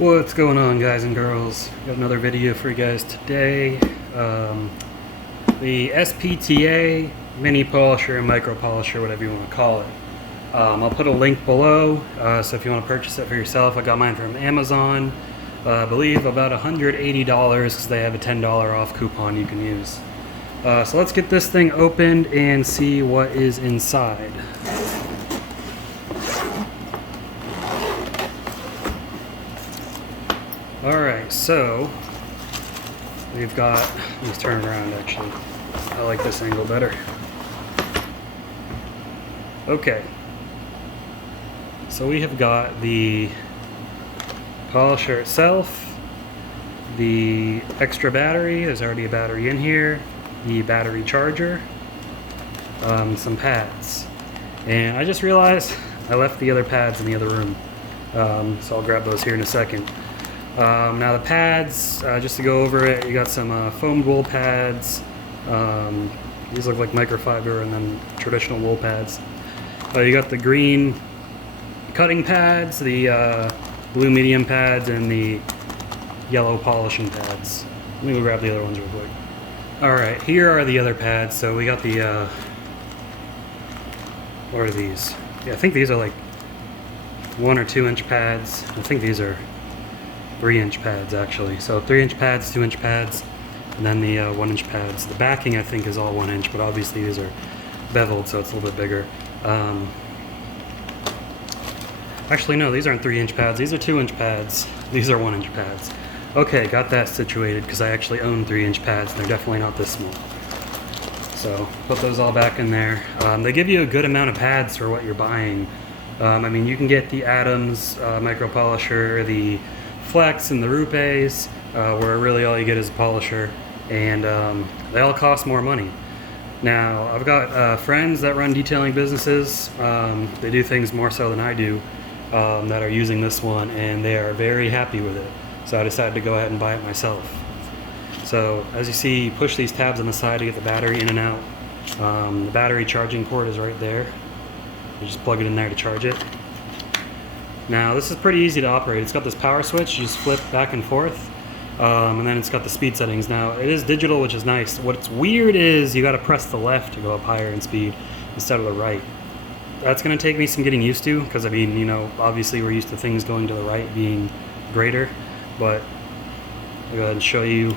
What's going on, guys and girls? Got another video for you guys today. The SPTA mini polisher and micro polisher, whatever you want to call it. I'll put a link below, so if you want to purchase it for yourself. I got mine from Amazon. I believe about $180 because they have a $10 off coupon you can use. So let's get this thing opened and see what is inside. Alright, so we've got, let's turn it around actually. I like this angle better. Okay, so we have got the polisher itself, the extra battery, there's already a battery in here, the battery charger, some pads. And I just realized I left the other pads in the other room, so I'll grab those here in a second. Now the pads, just to go over it, you got some foamed wool pads. These look like microfiber and then traditional wool pads. You got the green cutting pads, the blue medium pads, and the yellow polishing pads. Let me go grab the other ones real quick. Alright, here are the other pads. So we got the, what are these? Yeah, I think these are like 1 or 2 inch pads. I think these are 3-inch pads actually. So 3-inch pads, 2-inch pads, and then the 1-inch pads. The backing I think is all 1 inch, but obviously these are beveled, so it's a little bit bigger. Actually no, these aren't 3-inch pads, these are 2-inch pads. These are 1-inch pads. Okay, got that situated because I actually own 3-inch pads. They're definitely not this small. So put those all back in there. They give you a good amount of pads for what you're buying. I mean, you can get the Adams micro polisher, the Flex, and the Rupes, where really all you get is a polisher, and they all cost more money. Now, I've got friends that run detailing businesses. They do things more so than I do, that are using this one, and they are very happy with it. So I decided to go ahead and buy it myself. So as you see, you push these tabs on the side to get the battery in and out. The battery charging port is right there. You just plug it in there to charge it. Now this is pretty easy to operate. It's got this power switch, you just flip back and forth, and then it's got the speed settings. Now it is digital, which is nice. What's weird is you got to press the left to go up higher in speed instead of the right. That's going to take me some getting used to, because I mean, you know, obviously we're used to things going to the right being greater, but I'll go ahead and show you.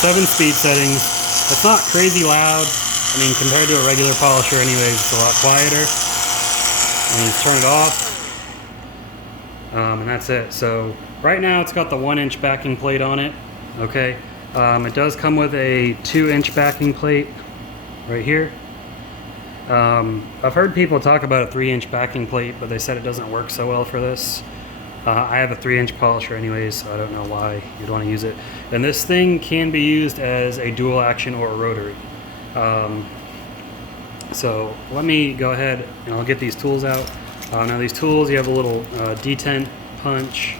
Seven speed settings. It's not crazy loud. I mean, compared to a regular polisher anyways, it's a lot quieter. And you turn it off. And that's it. So right now it's got the 1-inch backing plate on it. Okay. It does come with a 2-inch backing plate right here. I've heard people talk about a 3-inch backing plate, but they said it doesn't work so well for this. I have a 3-inch polisher anyways, so I don't know why you'd want to use it. And this thing can be used as a dual action or a rotary. So let me go ahead and I'll get these tools out. Now these tools, you have a little detent punch,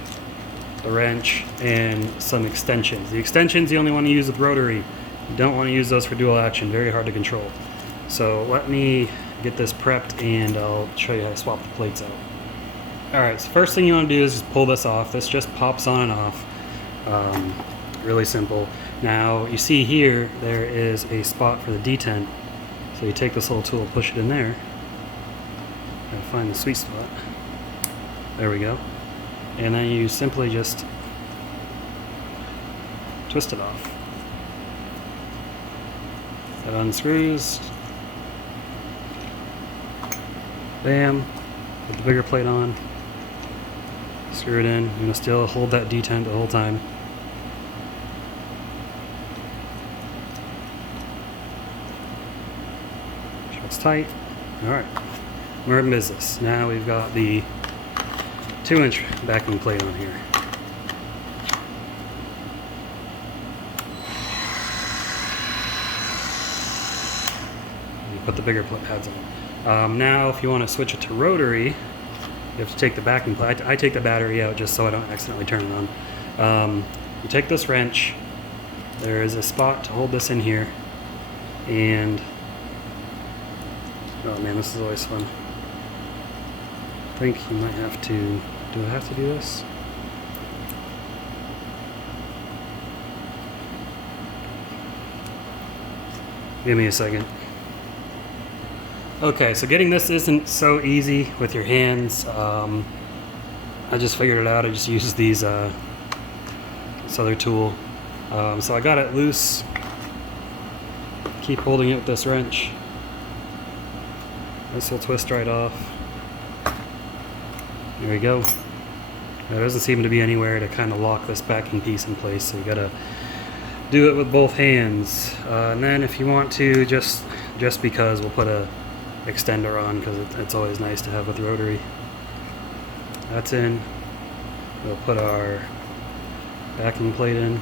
the wrench, and some extensions. The extensions you only want to use with rotary. You don't want to use those for dual action, very hard to control. So let me get this prepped and I'll show you how to swap the plates out. Alright, so first thing you want to do is just pull this off. This just pops on and off. Really simple. Now, you see here, there is a spot for the detent. So you take this little tool, push it in there, and find the sweet spot. There we go. And then you simply just twist it off. That unscrews. Bam. Put the bigger plate on. Screw it in. You're going to still hold that detent the whole time. Make sure it's tight. Alright. We're in business. Now we've got the 2-inch backing plate on here. You put the bigger pads on. Now if you want to switch it to rotary, you have to take the backing plate. I take the battery out just so I don't accidentally turn it on. you take this wrench, there is a spot to hold this in here, and oh man, this is always fun. I think you might have to, do I have to do this? Give me a second. Okay, so getting this isn't so easy with your hands. I just figured it out. I just used these this other tool. So I got it loose. Keep holding it with this wrench. This will twist right off. There we go. There doesn't seem to be anywhere to kind of lock this backing piece in place, so you gotta do it with both hands. And then if you want to, just because, we'll put a extender on, because it's always nice to have with rotary. That's in. We'll put our backing plate in.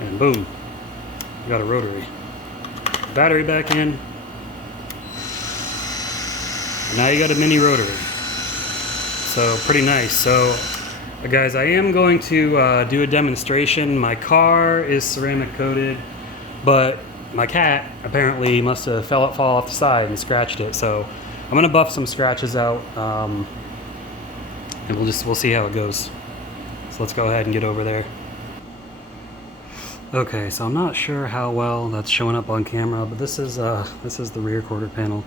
And boom, we got a rotary. Battery back in. Now you got a mini rotary. So pretty nice. So guys, I am going to do a demonstration. My car is ceramic coated, but my cat apparently must have fall off the side and scratched it. So I'm gonna buff some scratches out, and we'll see how it goes. So let's go ahead and get over there. Okay, so I'm not sure how well that's showing up on camera, but this is the rear quarter panel.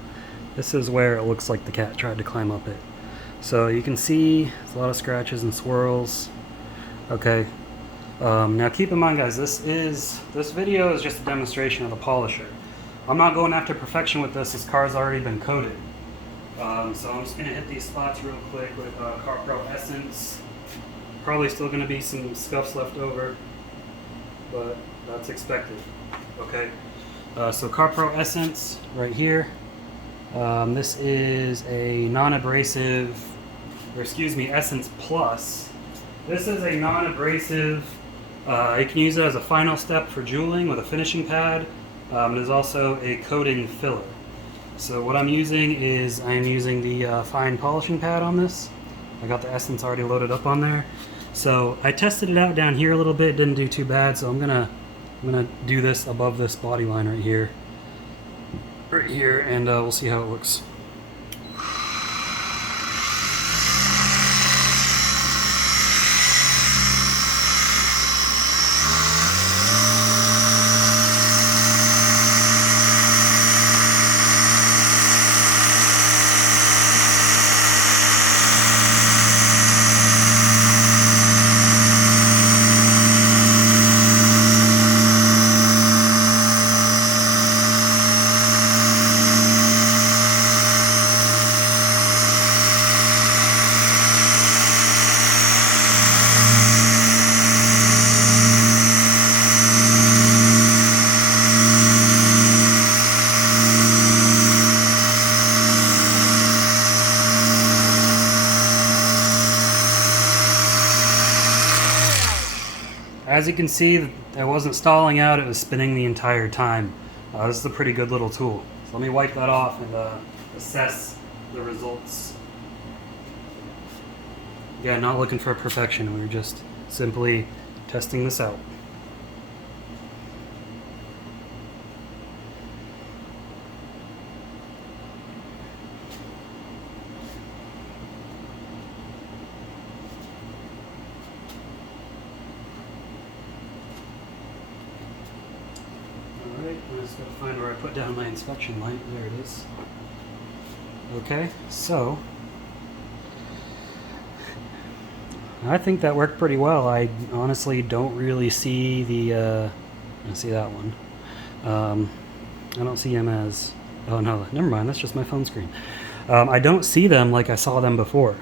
This is where it looks like the cat tried to climb up it. So you can see there's a lot of scratches and swirls. Okay, now keep in mind, guys, this video is just a demonstration of the polisher. I'm not going after perfection with this. This car's already been coated. So I'm just gonna hit these spots real quick with CarPro Essence. Probably still gonna be some scuffs left over, but that's expected. Okay, so CarPro Essence right here. This is a non-abrasive, or excuse me, Essence Plus. This is a non-abrasive. You can use it as a final step for jeweling with a finishing pad. It is also a coating filler. So what I'm using is the fine polishing pad on this. I got the Essence already loaded up on there. So I tested it out down here a little bit, didn't do too bad. So I'm gonna do this above this body line right here, and we'll see how it looks. As you can see, it wasn't stalling out, it was spinning the entire time. This is a pretty good little tool. So let me wipe that off and assess the results. Yeah, not looking for perfection, we were just simply testing this out. I just gotta find where I put down my inspection light. There it is. Okay, so I think that worked pretty well. I honestly don't really see the I see that one. I don't see them as, oh no, never mind, that's just my phone screen. I don't see them like I saw them before.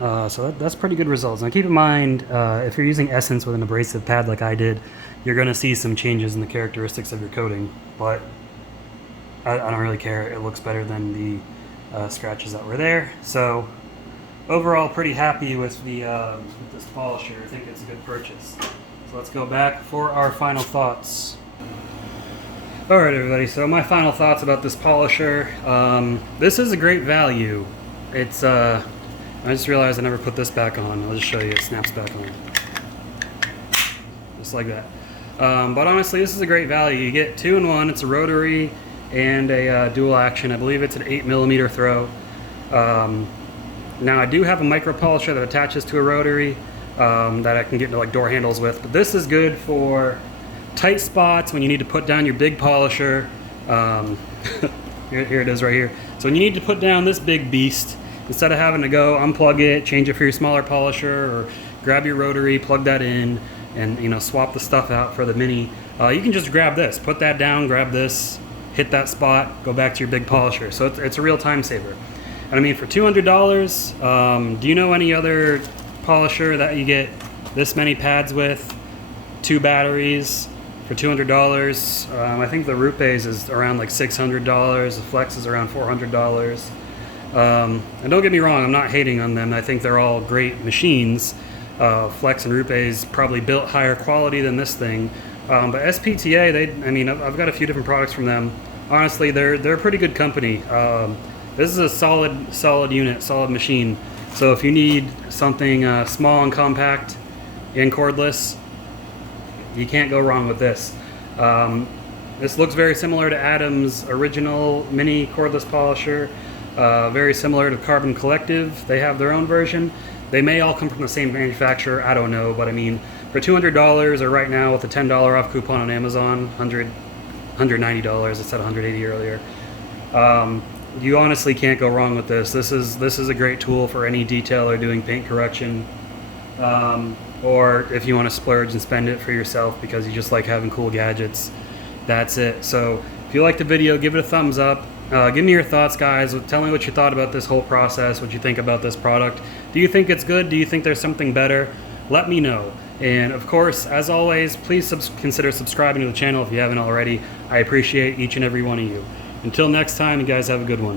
So that's pretty good results. Now keep in mind, if you're using Essence with an abrasive pad like I did, you're going to see some changes in the characteristics of your coating, but I don't really care. It looks better than the scratches that were there. So overall, pretty happy with this polisher. I think it's a good purchase. So let's go back for our final thoughts. Alright everybody, so my final thoughts about this polisher. This is a great value. It's, I just realized I never put this back on. I'll just show you, it snaps back on. Just like that. But honestly, this is a great value. You get 2-in-1, it's a rotary and a dual action. I believe it's an 8mm throw. Now I do have a micro polisher that attaches to a rotary that I can get into like door handles with, but this is good for tight spots when you need to put down your big polisher. Here it is right here. So when you need to put down this big beast, instead of having to go unplug it, change it for your smaller polisher, or grab your rotary, plug that in, and swap the stuff out for the mini, you can just grab this, put that down, grab this, hit that spot, go back to your big polisher. So it's a real time saver. And I mean, for $200, do you know any other polisher that you get this many pads with, 2 batteries, for $200? I think the Rupe's is around like $600. The Flex is around $400. And don't get me wrong, I'm not hating on them. I think they're all great machines. Flex and Rupe's probably built higher quality than this thing. But SPTA, I've got a few different products from them. Honestly, they're a pretty good company. This is a solid unit, solid machine. So if you need something small and compact and cordless, you can't go wrong with this. This looks very similar to Adam's original mini cordless polisher. Very similar to Carbon Collective. They have their own version. They may all come from the same manufacturer, I don't know, but I mean, for $200, or right now with a $10 off coupon on Amazon, $190, it said $180 earlier. You honestly can't go wrong with this. This is a great tool for any detailer doing paint correction, or if you want to splurge and spend it for yourself because you just like having cool gadgets. That's it. So if you liked the video, give it a thumbs up. Give me your thoughts, guys. Tell me what you thought about this whole process, what you think about this product. Do you think it's good? Do you think there's something better? Let me know. And of course, as always, please consider subscribing to the channel if you haven't already. I appreciate each and every one of you. Until next time, you guys have a good one.